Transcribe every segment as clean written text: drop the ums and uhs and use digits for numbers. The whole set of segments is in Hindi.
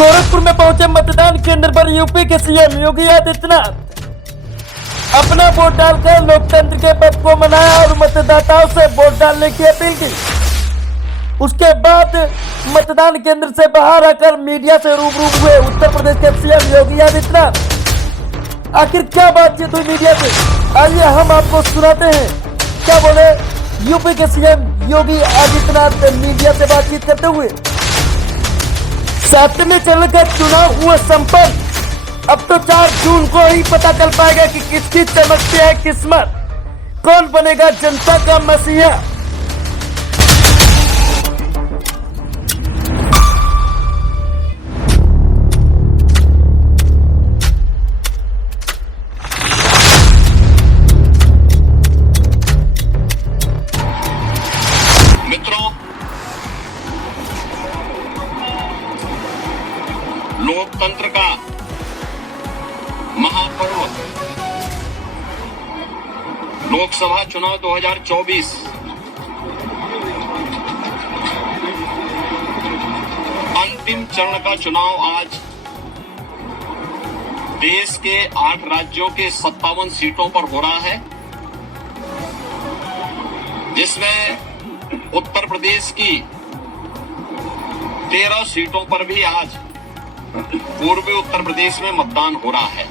गोरखपुर में पहुंचे मतदान केंद्र पर यूपी के सीएम योगी आदित्यनाथ अपना वोट डालकर लोकतंत्र के पर्व को मनाया और मतदाताओं से वोट डालने की अपील की। उसके बाद मतदान केंद्र से बाहर आकर मीडिया से रूबरू हुए उत्तर प्रदेश के सीएम योगी आदित्यनाथ। आखिर क्या बातचीत हुई मीडिया से, आइए हम आपको सुनाते हैं क्या बोले यूपी के सीएम योगी आदित्यनाथ मीडिया से बातचीत करते हुए। 7वें चरण का चुनाव हुआ संपन्न। अब तो 4 जून को ही पता चल पाएगा कि किसकी चमकती है किस्मत, कौन बनेगा जनता का मसीहा। मित्रों, लोकतंत्र का महापर्व लोकसभा चुनाव 2024 अंतिम चरण का चुनाव आज देश के 8 राज्यों के 57 सीटों पर हो रहा है, जिसमें उत्तर प्रदेश की 13 सीटों पर भी आज पूर्वी उत्तर प्रदेश में मतदान हो रहा है।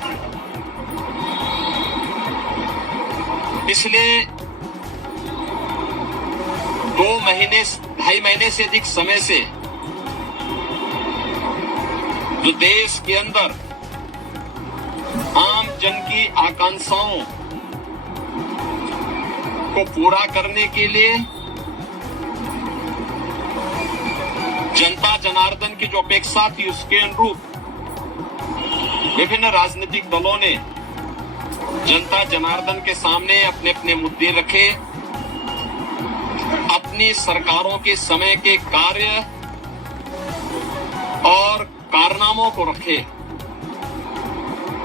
पिछले 2.5 महीने से अधिक समय से जो देश के अंदर आम जन की आकांक्षाओं को पूरा करने के लिए जनता जनार्दन की जो अपेक्षा थी उसके अनुरूप विभिन्न राजनीतिक दलों ने जनता जनार्दन के सामने अपने अपने मुद्दे रखे, अपनी सरकारों के समय के कार्य और कारनामों को रखे।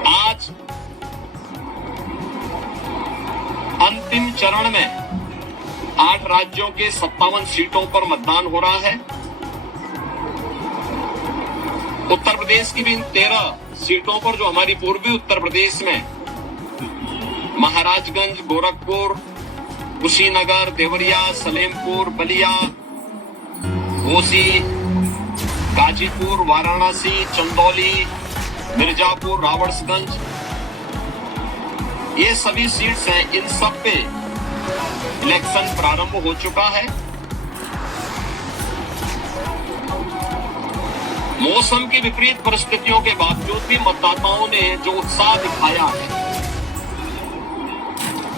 आज अंतिम चरण में 8 राज्यों के 57 सीटों पर मतदान हो रहा है। उत्तर प्रदेश की भी इन 13 सीटों पर जो हमारी पूर्वी उत्तर प्रदेश में महाराजगंज, गोरखपुर, कुशीनगर, देवरिया, सलेमपुर, बलिया, घोसी, गाजीपुर, वाराणसी, चंदौली, मिर्जापुर, रावड़सगंज, ये सभी सीट्स हैं। इन सब पे इलेक्शन प्रारंभ हो चुका है। मौसम की विपरीत परिस्थितियों के बावजूद भी मतदाताओं ने जो उत्साह दिखाया है,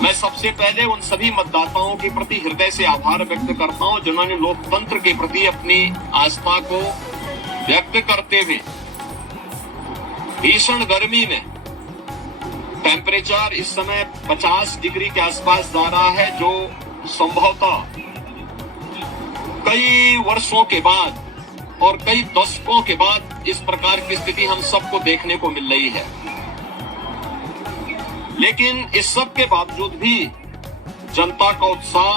मैं सबसे पहले उन सभी मतदाताओं के प्रति हृदय से आभार व्यक्त करता हूं जिन्होंने लोकतंत्र के प्रति अपनी आस्था को व्यक्त करते हुए भीषण गर्मी में टेम्परेचर इस समय 50 डिग्री के आसपास जा रहा है, जो संभवतः कई वर्षों के बाद और कई दशकों के बाद इस प्रकार की स्थिति हम सबको देखने को मिल रही है। लेकिन इस सब के बावजूद भी जनता का उत्साह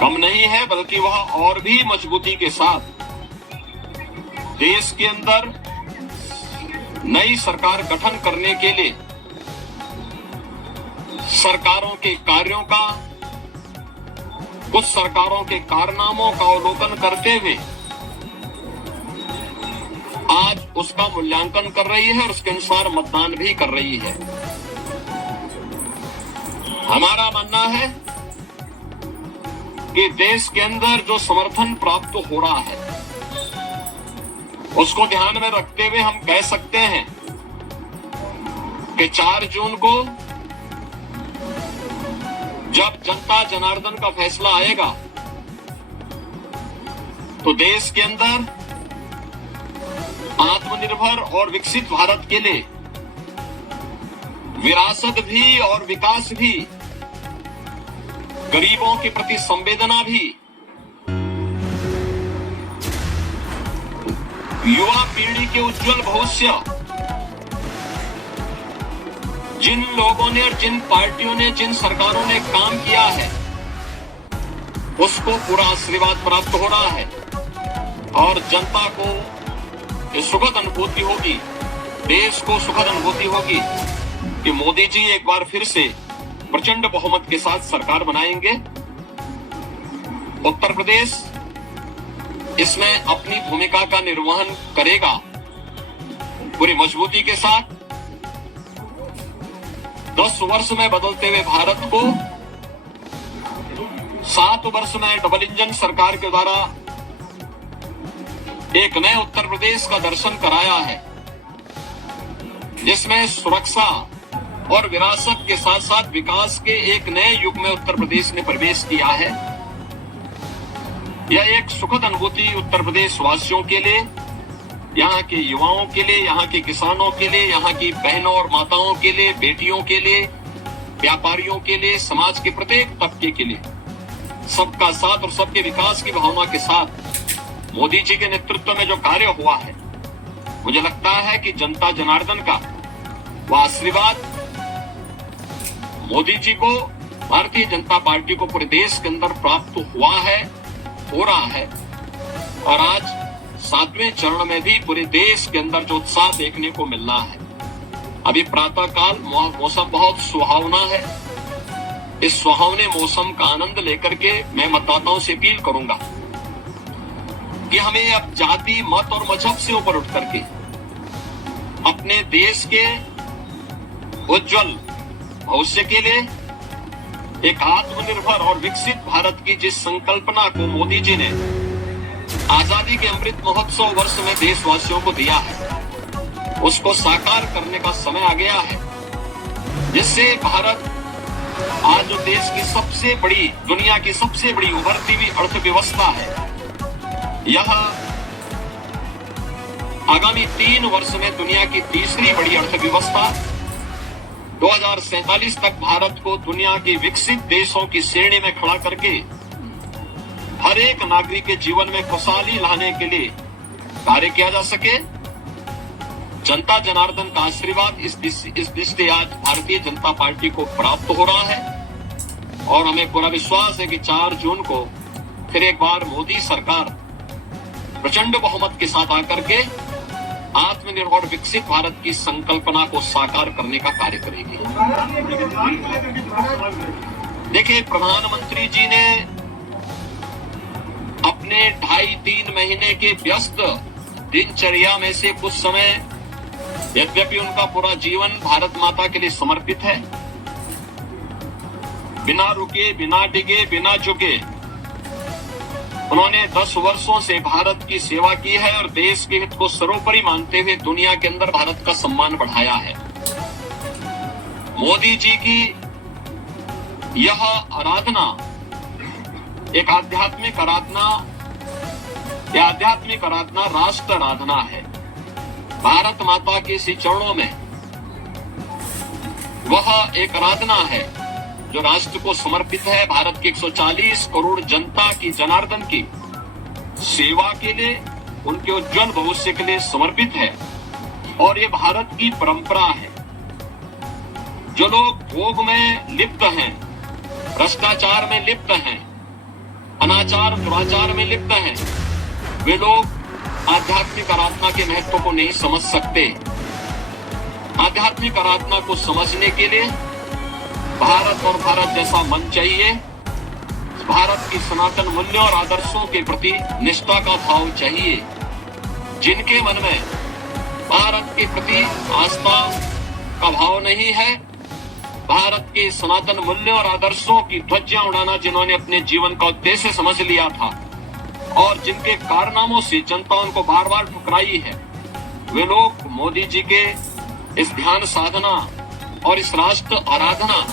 कम नहीं है, बल्कि वह और भी मजबूती के साथ देश के अंदर नई सरकार गठन करने के लिए सरकारों के कार्यों का, कुछ सरकारों के कारनामों का अवलोकन करते हुए आज उसका मूल्यांकन कर रही है और उसके अनुसार मतदान भी कर रही है। हमारा मानना है कि देश के अंदर जो समर्थन प्राप्त हो रहा है उसको ध्यान में रखते हुए हम कह सकते हैं कि 4 जून को जब जनता जनार्दन का फैसला आएगा तो देश के अंदर आत्मनिर्भर और विकसित भारत के लिए विरासत भी और विकास भी, गरीबों के प्रति संवेदना भी, युवा पीढ़ी के उज्जवल भविष्य, जिन लोगों ने और जिन पार्टियों ने, जिन सरकारों ने काम किया है उसको पूरा आशीर्वाद प्राप्त हो रहा है और जनता को ये सुखद अनुभूति होगी, देश को सुखद अनुभूति होगी कि मोदी जी एक बार फिर से प्रचंड बहुमत के साथ सरकार बनाएंगे। उत्तर प्रदेश इसमें अपनी भूमिका का निर्वहन करेगा पूरी मजबूती के साथ। 10 वर्ष में बदलते हुए भारत को 7 वर्ष में डबल इंजन सरकार के द्वारा एक नए उत्तर प्रदेश का दर्शन कराया है, जिसमें सुरक्षा और विरासत के साथ साथ विकास के एक नए युग में उत्तर प्रदेश ने प्रवेश किया है। यह एक सुखद अनुभूति उत्तर प्रदेश वासियों के लिए, यहाँ के युवाओं के लिए, यहाँ के किसानों के लिए, यहाँ की बहनों और माताओं के लिए, बेटियों के लिए, व्यापारियों के लिए, समाज के प्रत्येक तबके के लिए सबका साथ और सबके विकास की भावना के साथ मोदी जी के नेतृत्व में जो कार्य हुआ है, मुझे लगता है कि जनता जनार्दन का वह आशीर्वाद मोदी जी को, भारतीय जनता पार्टी को पूरे देश के अंदर प्राप्त हुआ है, हो रहा है। और आज 7वें चरण में भी पूरे देश के अंदर जो उत्साह देखने को मिल रहा है। अभी प्रातः काल मौसम बहुत सुहावना है। इस सुहावने मौसम का आनंद लेकर के मैं मतदाताओं से अपील करूंगा कि हमें अब जाति, मत और मजहब से ऊपर उठ करके अपने देश के उज्जवल भविष्य के लिए एक आत्मनिर्भर और विकसित भारत की जिस संकल्पना को मोदी जी ने आजादी के अमृत महोत्सव वर्ष में देशवासियों को दिया है, उसको साकार करने का समय आ गया है, जिससे भारत आज जो देश की सबसे बड़ी, दुनिया की सबसे बड़ी उभरती हुई अर्थव्यवस्था है, यह आगामी 3 वर्ष में दुनिया की तीसरी बड़ी अर्थव्यवस्था 2047 तक भारत को दुनिया के विकसित देशों की श्रेणी में खड़ा करके हर एक नागरिक के जीवन में खुशहाली लाने के लिए कार्य किया जा सके। जनता जनार्दन का आशीर्वाद इस दृष्टि आज भारतीय जनता पार्टी को प्राप्त हो रहा है और हमें पूरा विश्वास है कि 4 जून को फिर एक बार मोदी सरकार प्रचंड बहुमत के साथ आकर के आत्मनिर्भर विकसित भारत की संकल्पना को साकार करने का कार्य करेगी। देखिए, प्रधानमंत्री जी ने अपने 2.5-3 महीने के व्यस्त दिनचर्या में से कुछ समय, यद्यपि उनका पूरा जीवन भारत माता के लिए समर्पित है, बिना रुके, बिना डिगे, बिना झुके उन्होंने 10 वर्षों से भारत की सेवा की है और देश के हित को सर्वोपरि मानते हुए दुनिया के अंदर भारत का सम्मान बढ़ाया है। मोदी जी की यह आराधना एक आध्यात्मिक आराधना, यह आध्यात्मिक आराधना राष्ट्र आराधना है। भारत माता के इसी चरणों में वह एक आराधना है जो राष्ट्र को समर्पित है, भारत के 140 करोड़ जनता की, जनार्दन की सेवा के लिए, उनके उज्जवल भविष्य के लिए समर्पित है। और ये भारत की परंपरा है। जो लोग भोग में लिप्त हैं, भ्रष्टाचार में लिप्त हैं, अनाचार दुराचार में लिप्त हैं, वे लोग आध्यात्मिक आराधना के महत्व को नहीं समझ सकते। आध्यात्मिक आराधना को समझने के लिए भारत और भारत जैसा मन चाहिए। भारत की सनातन मूल्यों और आदर्शों के प्रति निष्ठा का भाव चाहिए। जिनके मन में भारत के प्रति आस्था का भाव नहीं है, भारत के सनातन मूल्यों और आदर्शों की ध्वजियां उड़ाना जिन्होंने अपने जीवन का उद्देश्य समझ लिया था और जिनके कारनामों से जनता उनको बार बार ठुकराई है, वे लोग मोदी जी के इस ध्यान साधना और इस राष्ट्र आराधना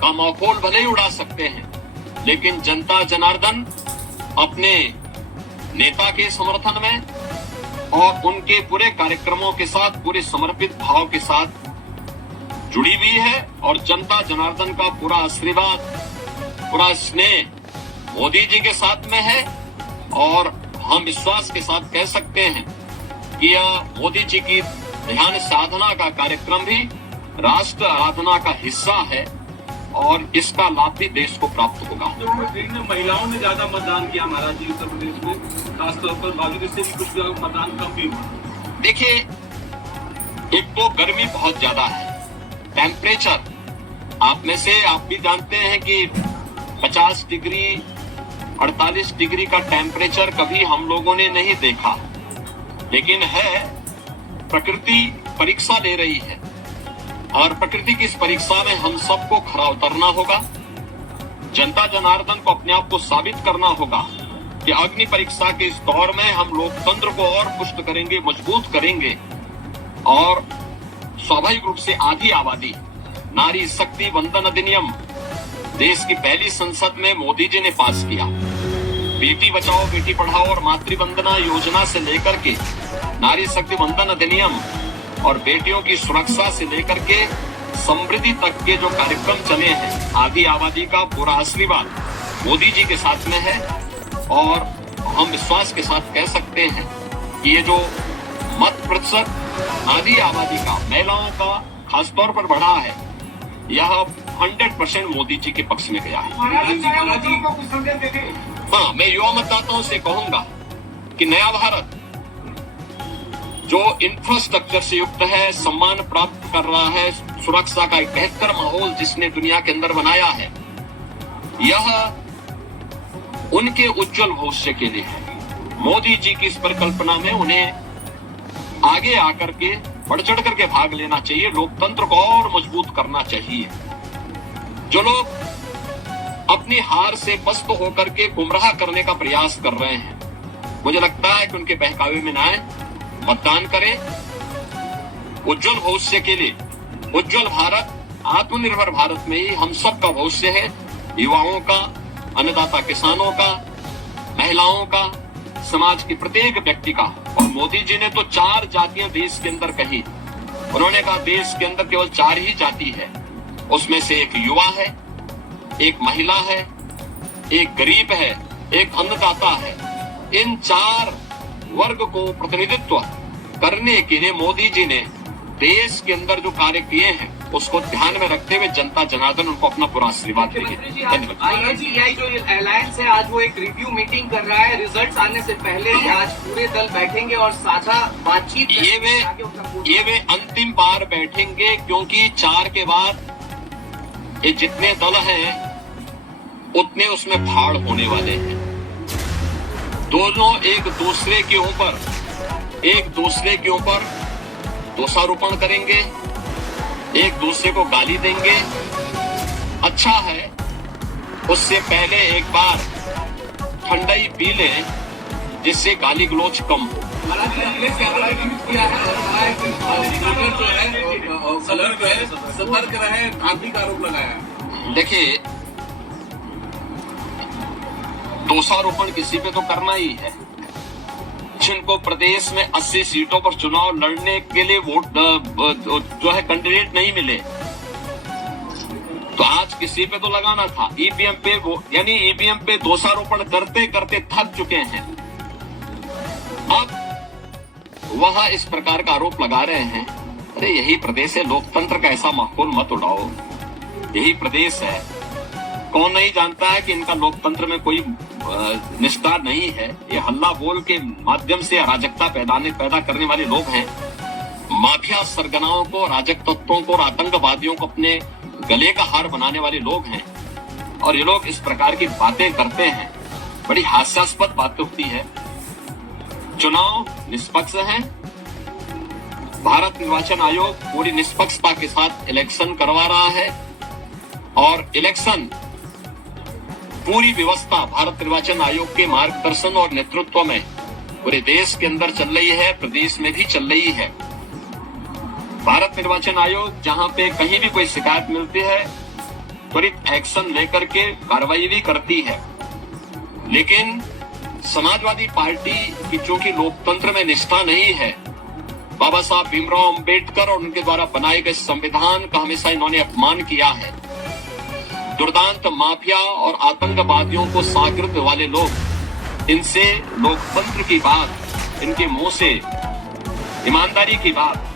का मखौल भले ही उड़ा सकते हैं, लेकिन जनता जनार्दन अपने नेता के समर्थन में और उनके पूरे कार्यक्रमों के साथ पूरे समर्पित भाव के साथ जुड़ी हुई है। और जनता जनार्दन का पूरा आशीर्वाद, पूरा स्नेह मोदी जी के साथ में है। और हम विश्वास के साथ कह सकते हैं कि यह मोदी जी की ध्यान साधना का कार्यक्रम भी राष्ट्र आराधना का हिस्सा है। और इसका लाभ भी देश को प्राप्त होगा। महिलाओं ने ज्यादा मतदान किया महाराज जी उत्तर प्रदेश में, खासतौर पर बावजूद इससे भी कुछ मतदान कम भी हुआ। देखिए, एक तो गर्मी बहुत ज्यादा है, टेम्परेचर आप में से आप भी जानते हैं कि 50 डिग्री 48 डिग्री का टेम्परेचर कभी हम लोगों ने नहीं देखा, लेकिन है प्रकृति परीक्षा ले रही है और प्रकृति की इस परीक्षा में हम सबको खरा उतरना होगा। जनता जनार्दन को अपने आप को साबित करना होगा कि अग्नि परीक्षा के इस दौर में हम लोकतंत्र को और पुष्ट करेंगे, मजबूत करेंगे और स्वाभाविक रूप से आधी आबादी नारी शक्ति वंदन अधिनियम देश की पहली संसद में मोदी जी ने पास किया। बेटी बचाओ बेटी पढ़ाओ और मातृवंदना योजना से लेकर के नारी शक्ति वंदन अधिनियम और बेटियों की सुरक्षा से लेकर के समृद्धि तक के जो कार्यक्रम चले हैं, आधी आबादी का पूरा आशीर्वाद मोदी जी के साथ में है और हम विश्वास के साथ कह सकते हैं कि ये जो मत प्रतिशत आधी आबादी का, महिलाओं का खासतौर पर बढ़ा है, यह 100% मोदी जी के पक्ष में गया है। हाँ, मैं युवा मतदाताओं से कहूंगा कि नया भारत जो इंफ्रास्ट्रक्चर से युक्त है, सम्मान प्राप्त कर रहा है, सुरक्षा का एक बेहतर माहौल जिसने दुनिया के अंदर बनाया है, यह उनके उज्जवल भविष्य के लिए है। मोदी जी की इस परिकल्पना में उन्हें आगे आकर के बढ़ चढ़ करके भाग लेना चाहिए, लोकतंत्र को और मजबूत करना चाहिए। जो लोग अपनी हार से पस्त होकर के गुमराह करने का प्रयास कर रहे हैं, मुझे लगता है कि उनके बहकावे में न आए, मतदान करें उज्जवल भविष्य के लिए। उज्जवल भारत, आत्मनिर्भर भारत में ही हम सब का भविष्य है, युवाओं का, अन्नदाता किसानों का, महिलाओं का, समाज के प्रत्येक व्यक्ति का। और मोदी जी ने तो 4 जातियां देश के अंदर कही। उन्होंने कहा देश के अंदर केवल 4 ही जाति है, उसमें से एक युवा है, एक महिला है, एक गरीब है, एक अन्नदाता है। इन 4 वर्ग को प्रतिनिधित्व करने के लिए मोदी जी ने देश के अंदर जो कार्य किए हैं उसको ध्यान में रखते हुए जनता जनार्दन उनको अपना पूरा आशीर्वाद देंगे। धन्यवाद। जो अलायंस है आज वो एक रिव्यू मीटिंग कर रहा है, रिजल्ट्स आने से पहले ही आज पूरे दल बैठेंगे और साझा बातचीत ये वे अंतिम बार बैठेंगे, क्योंकि 4 के बाद ये जितने दल हैं उतने उसमें फाड़ होने वाले हैं। दोनों एक दूसरे के ऊपर दोषारोपण करेंगे, एक दूसरे को गाली देंगे। अच्छा है उससे पहले एक बार ठंडाई पी लें जिससे गाली गलोच कम हो। सतर्क रहे, धांधली का आरोप लगाया। देखिए, दोषारोपण किसी पे तो करना ही है। जिनको प्रदेश में 80 सीटों पर चुनाव लड़ने के लिए वोट जो है कैंडिडेट नहीं मिले, तो आज किसी पे तो लगाना था। ईवीएम पे यानी ईवीएम पे दोषारोपण करते करते थक चुके हैं। अब वह इस प्रकार का आरोप लगा रहे हैं। अरे यही प्रदेश है, लोकतंत्र का ऐसा माहौल मत उड़ाओ। यही प्रदेश है। कौन नहीं जानता है कि इनका लोकतंत्र में कोई निष्ठा नहीं है। ये हल्ला बोल के माध्यम से अराजकता पैदा करने वाले लोग हैं। माफिया सरगनाओं को, राजक तत्वों को और आतंकवादियों को अपने गले का हार बनाने वाले लोग हैं। और ये लोग इस प्रकार की बातें करते हैं, बड़ी हास्यास्पद बातें होती है। चुनाव निष्पक्ष हैं। भारत निर्वाचन आयोग पूरी निष्पक्षता के साथ इलेक्शन करवा रहा है और इलेक्शन पूरी व्यवस्था भारत निर्वाचन आयोग के मार्गदर्शन और नेतृत्व में पूरे देश के अंदर चल रही है, प्रदेश में भी चल रही है। भारत निर्वाचन आयोग जहां पे कहीं भी कोई शिकायत मिलती है त्वरित एक्शन लेकर के कार्रवाई भी करती है। लेकिन समाजवादी पार्टी की चूंकि लोकतंत्र में निष्ठा नहीं है, बाबा साहब भीमराव अंबेडकर और उनके द्वारा बनाए गए संविधान का हमेशा इन्होंने अपमान किया है। दुर्दांत माफिया और आतंकवादियों को साकृत वाले लोग, इनसे लोकतंत्र की बात, इनके मुंह से ईमानदारी की बात